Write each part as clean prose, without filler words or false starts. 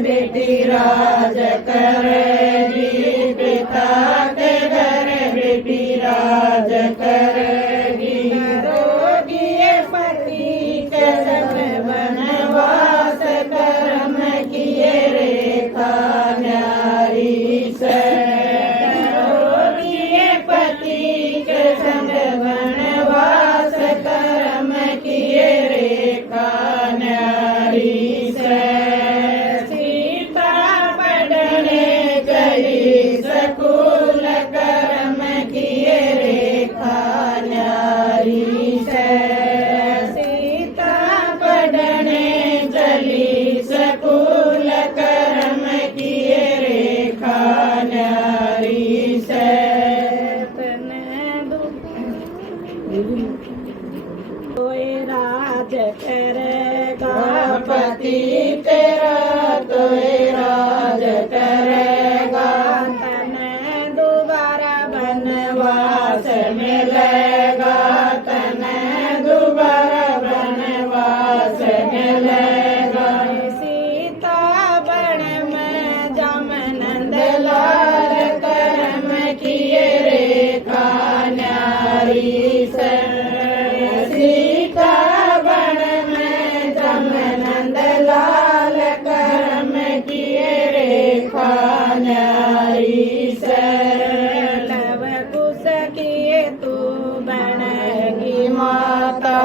बेटी राज करेगी, पिता के घर बेटी राज करेगी। करोगी पति के संग वनवास, कर्म किए रेखा न्यारी से। करोगी पति के संग वनवास, कर्म किए रेखा न्यारी से। सीता पढ़ने चली स्कूल, कर्म किए रेखा न्यारी से। सीता पढ़ने चली स्कूल, कर्म किए रेखा न्यारी से। कोई राज करेगा पति तेरा, तोय राज करेगा। तन दोबारा वनवास मिलेगा, तन दोबारा वनवास मिलेगा। सीता बन में जम नंद लाल, कर्म किए रेखा न्यारी से। सीता बन में जम नंद लाल, कर्म किए रेखा न्यारी से। लव कुश किए तू बनेगी माता,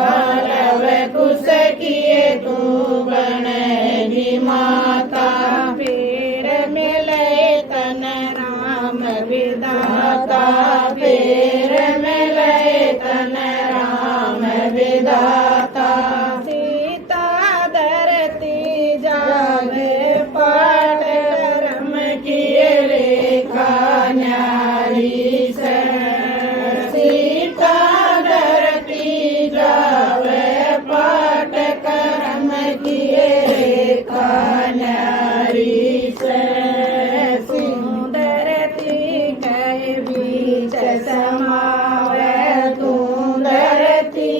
लव कुश किए तू बनेगी माता। फिर मिले तन राम विधाता, फिर मिले तन राम विधाता। सीता धरती जावे पाट, कर्म किए रेखा न्यारी से। सीता धरती जावे पाट, कर्म किए रेखा न्यारी से। सुंदरती के बीच समावे, तू धरती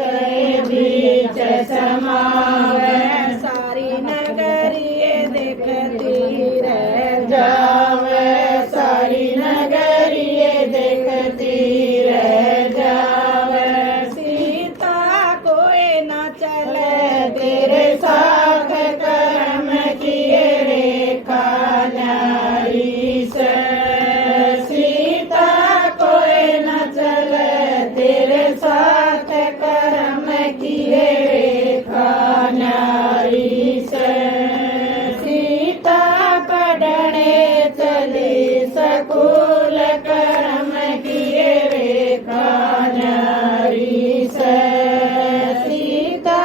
के बीच समावे। सारी नगरी देखती रह जावे, सारी नगरी देखती रह जावे। सीता कोई न चले तेरे साथ, कर्म किए रेखा न्यारी से। सीता कोई न चले तेरे साथ, कर्म किए रेखा न्यारी से। सीता पढ़ने चली स्कूल, कर्म किए रेखा न्यारी से। सीता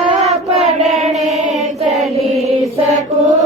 पढ़ने चली स्कूल,